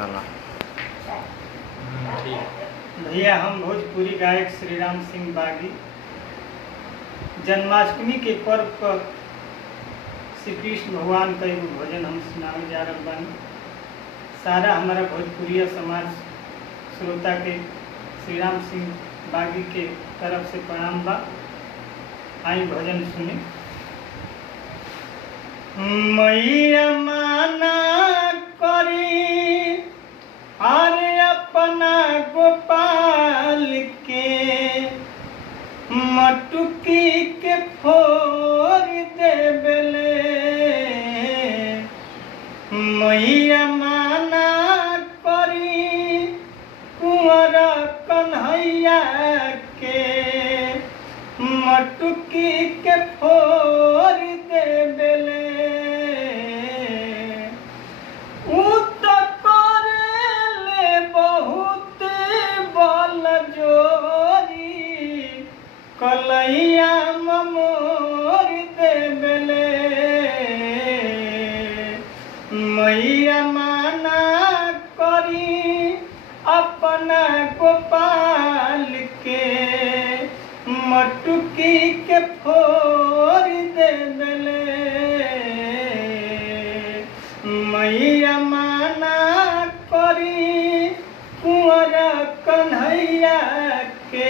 साला। भैया हम भोजपुरी गायक श्री राम सिंह बागी जन्माष्टमी के पर्व पर श्री कृष्ण भगवान का एगो भजन हम सुनाने जा रहे बानी। सारा हमारा भोजपुरिया समाज श्रोता के श्री राम सिंह बागी के तरफ से प्रणाम बा। आई भजन सुने। मैया माना करी अरे अपना गोपाल के मटुकी के फोर देबले। मैया माना करी कुंवर कन्हैया के मटुकी के फोर देबले। कलैया मोर देबले। मैया माना करी अपना गोपाल के मटुकी के फोर देबले। मैया माना करी कुंवर कन्हैया के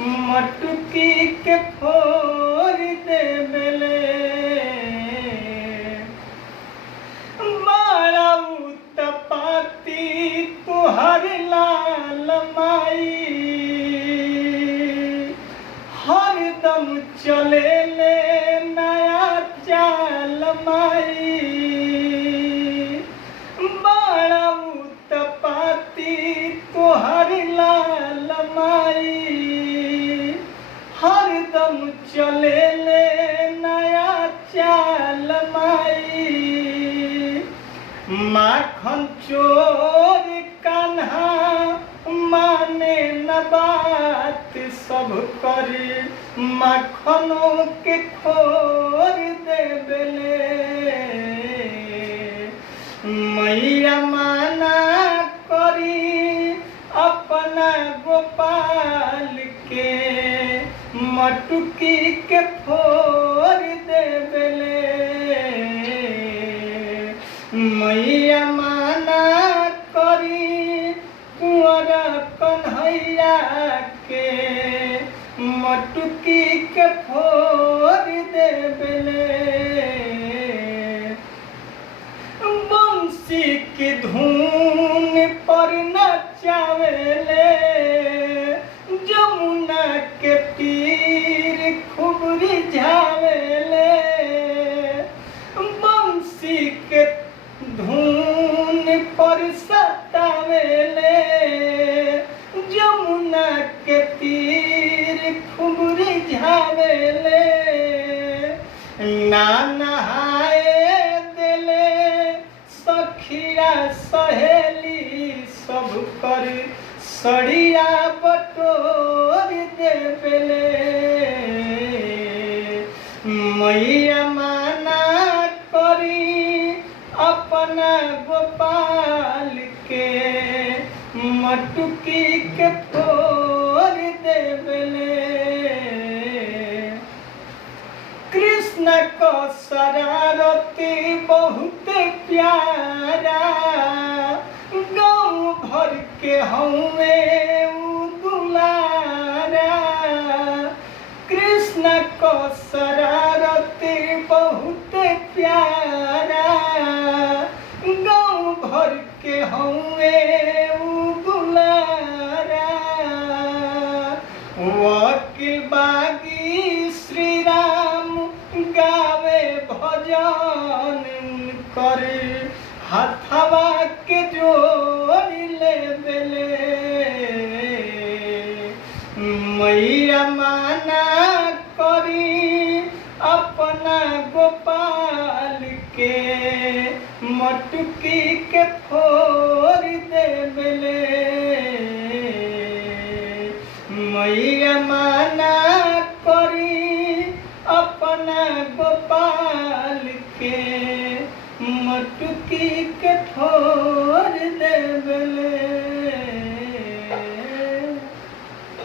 मटुकी के फोर देबले। बड़ा उत्पाती तुहर लाल माई हरदम चले ले नया चाल माई। बड़ा उत्पाती तुहर लाल माई हरदम चले ले नया चाल माई। माखन चोर कान्हा माने न बात सब करे माखनों के खोर देबले। मैया माना करी अपना गोपाल के मटुकी के फोर देबले। मैया माना करी कुंवर कन्हैया के मटुकी के फोर देबले। बंसी की धुन पर नचावेले जमुना के तीर खूब रिझावेले। बंसी के धुन पर सतावेले जमुना के तीर खूब रिझावेले। ना नहाए देले सखिया सहेली सब कर सड़िया बटोर देबले। मैया माना करी अपना गोपाल के मटुकी के फोर देबले। कृष्ण को शरारती बहुत प्यारा गाँव भर के हमें दुलारा। कृष्ण को शरारती बहुत प्यारा गाँव भर के हमें दुलारा। वकील बागी श्री राम गावे भजन कर हथवा के जोड़ लेबले। मैया माना करी अपना गोपाल के मटुकी के फोर देबले।